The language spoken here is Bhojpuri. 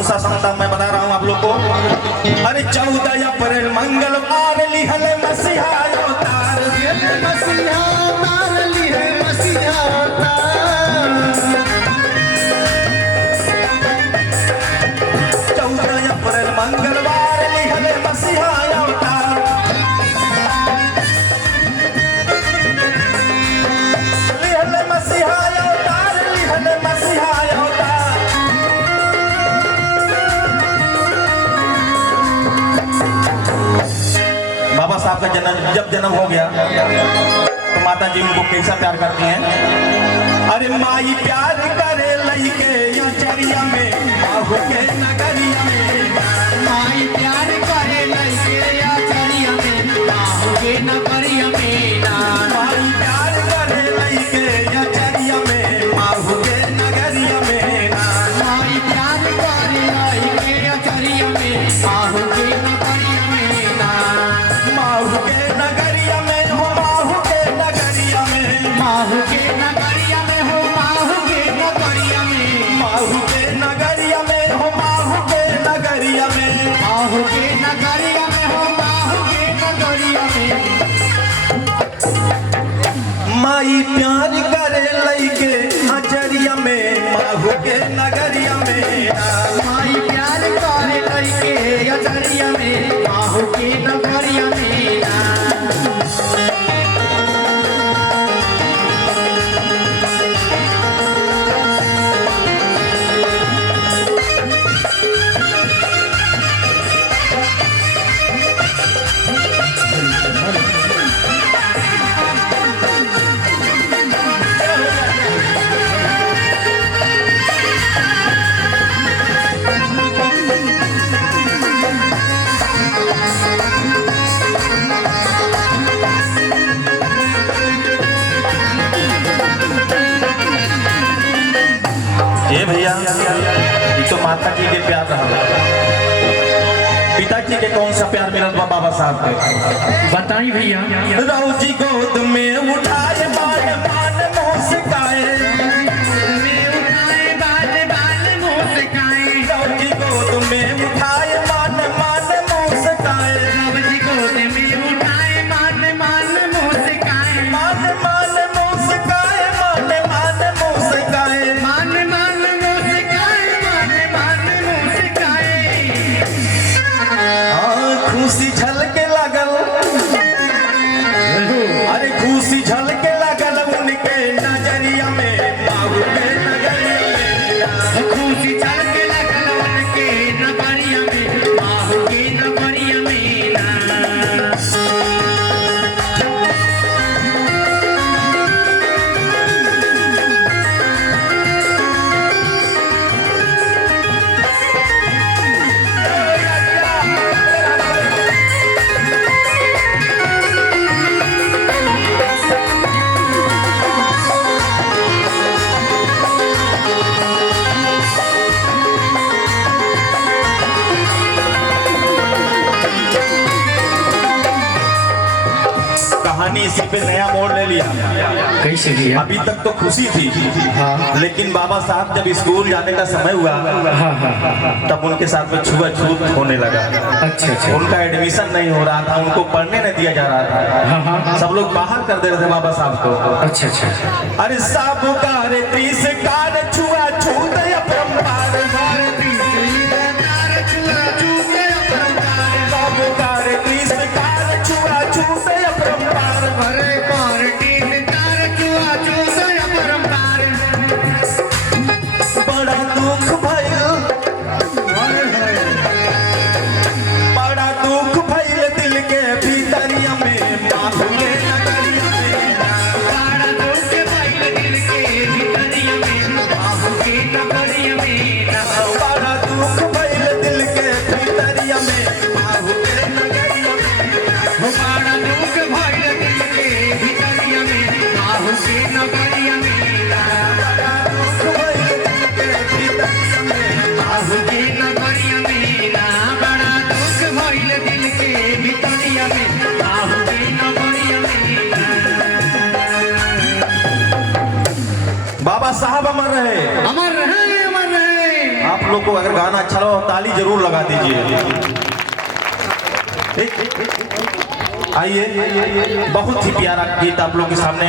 कौन सा संता मैं बता रहा हूँ आप लोग को। अरे 14 अप्रैल मंगलवार लिहल मसीहा अवतार, मसीहा अवतार लिहे मसीहा अवतार। 14 अप्रैल मंगलवार लिहल मसीहा अवतार, लिहल मसीहा अवतार, लिहल मसीहा अवतार। बाबा साहब का जब जन्म हो गया तो माता जी उनको कैसा प्यार करती हैं। अरे माई प्यार करे लइके अचरिया में बाहु के नगरिया में, माई प्यार करे लइके अचरिया में बाहु के नगरिया में ना। माई प्यार करे लइके अचरिया में बाहु के नगरिया में ना। माई प्यार करे लइके अचरिया में बाहु के नगरिया में ना। बाहु के नगरिया में हो, बाहु के नगरिया में, बाहु के नगरिया में हो, बाहु के नगरिया में, बाहु के नगरिया में हो, बाहु के नगरिया में। बाहु के नगरिया में हो, बाहु के नगरिया में। माई प्यार करे लइके अचरिया में बाहु के नगरिया में ना। माई प्यार करे लइके अचरिया में बाहु के नगरिया में ना। ये भैया ये तो माता जी के प्यार रहा, पिताजी के कौन सा प्यार मिलत बा बाबा साहब के। बताई भैया। राव जी गोद में उठाए बाल बाल मुस्काए, में उठाए बाल बाल मुस्काए। राव जी गोद में उठाए मान मान मुस्काए, राव जी गोद में उठाए मान मान मुस्काए। मान मान मुस्काए, मान मान मुस्काए। मान मान मुस्काए, मान मान मुस्काए। खुशी झलके लगल, अरे खुशी झलके लगल उनके नजरिया में बाबू के नगरिया में। खुशी चल के लगल उनके नगरिया में बाहु के नगरिया में ना। कहानी इसी पे नया मोड़ ले लिया। कैसे लिया? अभी तक तो खुशी थी, लेकिन बाबा साहब जब स्कूल जाने का समय हुआ तब उनके साथ में छुआछूत होने लगा। अच्छा अच्छा। उनका एडमिशन नहीं हो रहा था, उनको पढ़ने नहीं दिया जा रहा था। सब लोग बाहर कर दे रहे थे बाबा साहब को। अच्छा अच्छा। अरे साहब कार तीस कार छुआछूत अपरंपार, साहब कार तीस कार छुआछूत अपरंपार। अरे पार्टी में कार चुआ चूसा अपरंपार। बड़ा दुख भइल, बड़ा दुख भइल दिल के भीतरिया में बाहु के नगरिया में। बड़ा दुख भइल दिल के भीतरिया में बाहु के नगरिया में ना। बड़ा दुख भइल दिल के भीतरिया में बाहु के नगरिया में। बड़ा दुख भइल दिल के भीतरिया में बाहु के नगरिया में ना। बड़ा दुख भइल दिल के भीतरिया में बाहु के नगरिया में ना। बड़ा दुख भइल दिल के भीतरिया में बाहु के नगरिया में ना। बाबा साहब अमर रहे। अमर रहे, अमर रहे। आप लोग को अगर गाना अच्छा लगा ताली जरूर लगा दीजिए। आइए, बहुत ही प्यारा गीत आप लोग के सामने